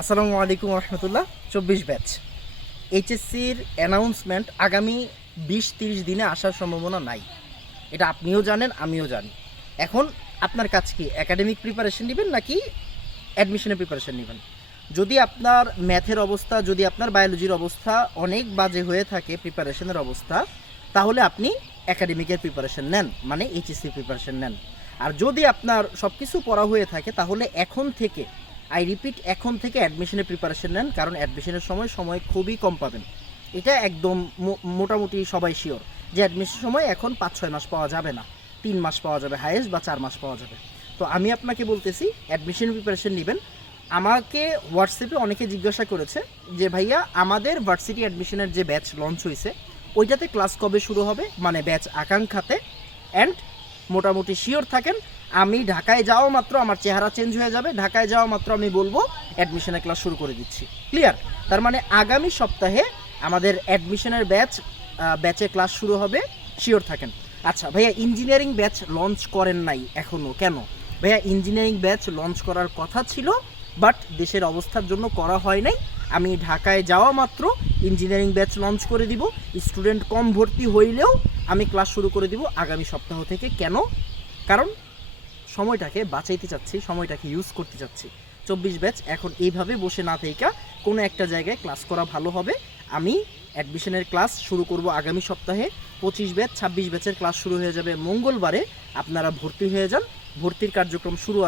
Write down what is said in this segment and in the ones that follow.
আসসালামু আলাইকুম রহমতুল্লাহ চব্বিশ ব্যাচ। এইচএসসির অ্যানাউন্সমেন্ট আগামী বিশ তিরিশ দিনে আসার সম্ভাবনা নাই। এটা আপনিও জানেন, আমিও জানি। এখন আপনার কাছে কি একাডেমিক প্রিপারেশন নেবেন নাকি অ্যাডমিশনের প্রিপারেশন নেবেন? যদি আপনার ম্যাথের অবস্থা, যদি আপনার বায়োলজির অবস্থা অনেক বাজে হয়ে থাকে প্রিপারেশনের অবস্থা, তাহলে আপনি একাডেমিকের প্রিপারেশন নেন মানে এইচএসসি প্রিপারেশন নেন। আর যদি আপনার সব কিছু পড়া হয়ে থাকে, তাহলে এখন থেকে আই রিপিট এখন থেকে অ্যাডমিশনের প্রিপারেশন নেন, কারণ অ্যাডমিশনের সময় সময় খুবই কম পাবেন। এটা একদম মোটামুটি সবাই শিওর যে অ্যাডমিশন সময় এখন পাঁচ ছয় মাস পাওয়া যাবে না। তিন মাস পাওয়া যাবে হায়েস্ট বা চার মাস পাওয়া যাবে। তো আমি আপনাকে বলতেছি অ্যাডমিশন প্রিপারেশন নেবেন। আমাকে হোয়াটসঅ্যাপে অনেকে জিজ্ঞাসা করেছে যে, ভাইয়া, আমাদের ভার্সিটি অ্যাডমিশনের যে ব্যাচ লঞ্চ হয়েছে, ওইটাতে ক্লাস কবে শুরু হবে? মানে ব্যাচ আকাঙ্ক্ষাতে অ্যান্ড মোটামুটি শিওর থাকেন। আমি ঢাকায় যাওয়া মাত্র আমার চেহারা চেঞ্জ হয়ে যাবে। ঢাকায় যাওয়া মাত্র আমি বলব অ্যাডমিশনের ক্লাস শুরু করে দিচ্ছি। ক্লিয়ার তার মানে আগামী সপ্তাহে আমাদের অ্যাডমিশনের ব্যাচ ব্যাচে ক্লাস শুরু হবে। শিওর থাকেন। আচ্ছা ভাইয়া ইঞ্জিনিয়ারিং ব্যাচ লঞ্চ করেন নাই এখনও কেন? ভাইয়া ইঞ্জিনিয়ারিং ব্যাচ লঞ্চ করার কথা ছিল বাট দেশের অবস্থার জন্য করা হয় নাই। আমি ঢাকায় যাওয়া মাত্র ইঞ্জিনিয়ারিং ব্যাচ লঞ্চ করে দিব। স্টুডেন্ট কম ভর্তি হইলেও আমি ক্লাস শুরু করে দিব আগামী সপ্তাহ থেকে। কেন? কারণ সময়টাকে বাঁচাইতে চাচ্ছি, সময়টাকে ইউজ করতে চাচ্ছি। চব্বিশ ব্যাচ এখন এইভাবে বসে না থেকা কোনো একটা জায়গায় ক্লাস করা ভালো হবে। আমি অ্যাডমিশনের ক্লাস শুরু করব আগামী সপ্তাহে। পঁচিশ ব্যাচ ছাব্বিশ ব্যাচের ক্লাস শুরু হয়ে যাবে মঙ্গলবারে। আপনারা ভর্তি হয়ে যান। ভর্তির কার্যক্রম শুরু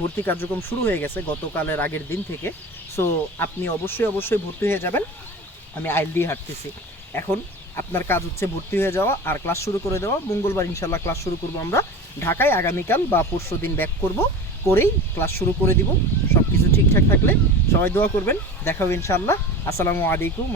ভর্তি কার্যক্রম শুরু হয়ে গেছে গতকালের আগের দিন থেকে। সো আপনি অবশ্যই অবশ্যই ভর্তি হয়ে যাবেন। আমি আইল দিয়ে হাঁটতেছি। এখন আপনার কাজ হচ্ছে ভর্তি হয়ে যাওয়া আর ক্লাস শুরু করে দেওয়া। মঙ্গলবার ইনশাল্লাহ ক্লাস শুরু করব আমরা। ঢাকায় আগামীকাল বা পরশু দিন ব্যাক করব, করেই ক্লাস শুরু করে দিব। সব কিছু ঠিকঠাক থাকলে সবাই দোয়া করবেন। দেখা হবে ইনশাল্লাহ আসসালামু আলাইকুম